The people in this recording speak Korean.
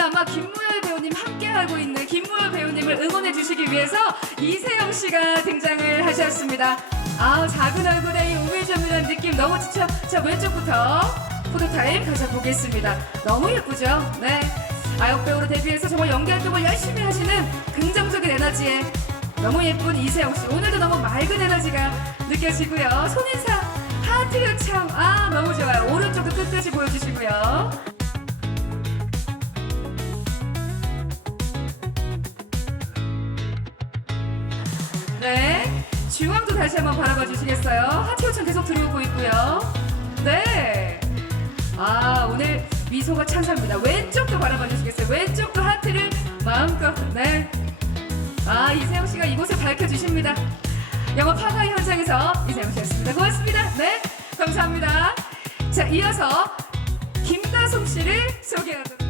오늘 아마 김무열 배우님 함께 하고 있는 김무열 배우님을 응원해 주시기 위해서 이세영 씨가 등장을 하셨습니다. 아 작은 얼굴에 이 우회전이라는 느낌 너무 좋죠? 자 왼쪽부터 포토타임 가져보겠습니다. 너무 예쁘죠? 네. 아역 배우로 데뷔해서 정말 연기 활동을 열심히 하시는 긍정적인 에너지에 너무 예쁜 이세영 씨. 오늘도 너무 맑은 에너지가 느껴지고요. 손인사 하트 요청. 아 너무 좋아요. 오른쪽도 끝까지 보여주시고요. 중앙도 다시 한번 바라봐 주시겠어요? 하트 요청 계속 들어오고 있고요. 네. 아, 오늘 미소가 찬사입니다. 왼쪽도 바라봐 주시겠어요? 왼쪽도 하트를 마음껏. 네. 아, 이세영 씨가 이곳을 밝혀 주십니다. 영화 파가의 현장에서 이세영 씨였습니다. 고맙습니다. 네. 감사합니다. 자, 이어서 김다솜 씨를 소개합니다.